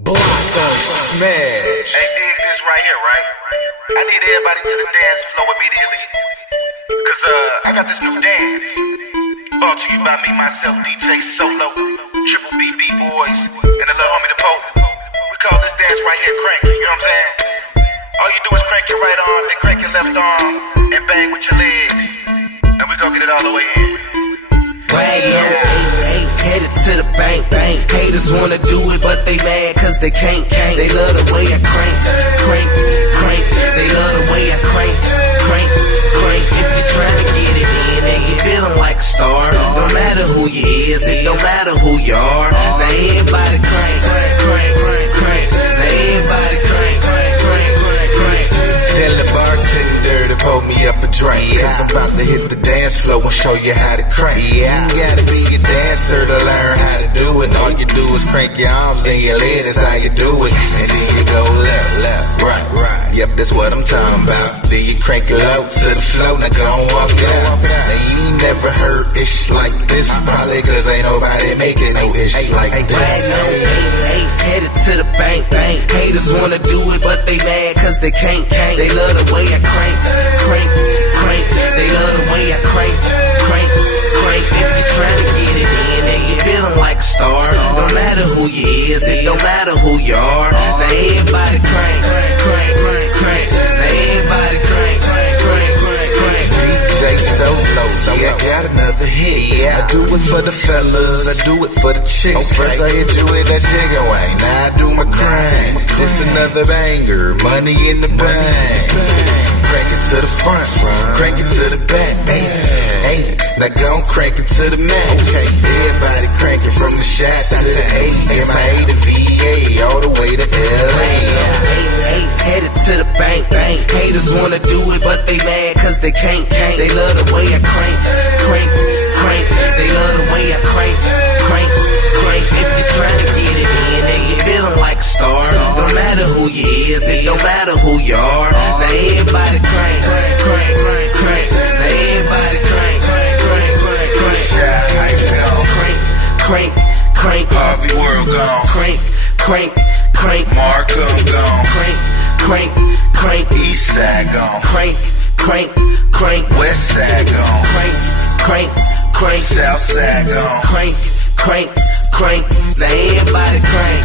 Blocker smash. Hey, dig this right here, right? I need everybody to the dance floor immediately. Cause I got this new dance. Brought to you by me, myself, DJ Solo, Triple BB Boys, and the little homie the Pope. We call this dance right here crank, you know what I'm saying? All you do is crank your right arm, then crank your left arm, and bang with your legs. And we gon' get it all the way in. Brag no ain't headed to the bank. Haters wanna do it, but they mad cause they can't. They love the way I crank. They love the way I crank. If you're trying to get it in and you feeling like a star, no matter who you is, it don't matter who you are. Now everybody crank. Now everybody crank. Tell the bartender to pour me up a drink. Cause I'm about to hit the dance floor and show you how to crank. You ain't gotta be a dancer to learn how to do it. All you do is crank your arms and your legs, that's how you do it. And then you go left, right. Yep, that's what I'm talking about. Then you crank it low to the floor, now go and walk it out. Now you ain't never heard ish like this, probably cause ain't nobody making no ish like this. Brag no ain't headed to the bank. Haters wanna do it, but they mad cause they can't. They love the way I crank. They love the way I crank. If you're trying to get it in and you feeling like a star, no matter who you is, it don't matter who you are. Now everybody crank. Now everybody crank. DJ Solo, yeah, I got another hit. I do it for the fellas, I do it for the chicks. First I hit you with that chicken wing, now I do my crank. This another banger, money in the bank. Crank it to the front, crank it to the back. Now go crank it to the max. Everybody cranking from the shots to the A, MIA to VA, all the way to LA. Ain't headed to the bank. Haters wanna do it, but they mad cause they can't. They love the way I crank. They love the way I crank. If you're trying to get it in and you feeling like a star, no matter who you is, it don't matter who you are. Now everybody crank. Now everybody crank. Crank. Harvey World gone. Crank. Markham gone. Crank. East side gone. Crank. West side gone. Crank. South side gone. Crank. Now everybody crank.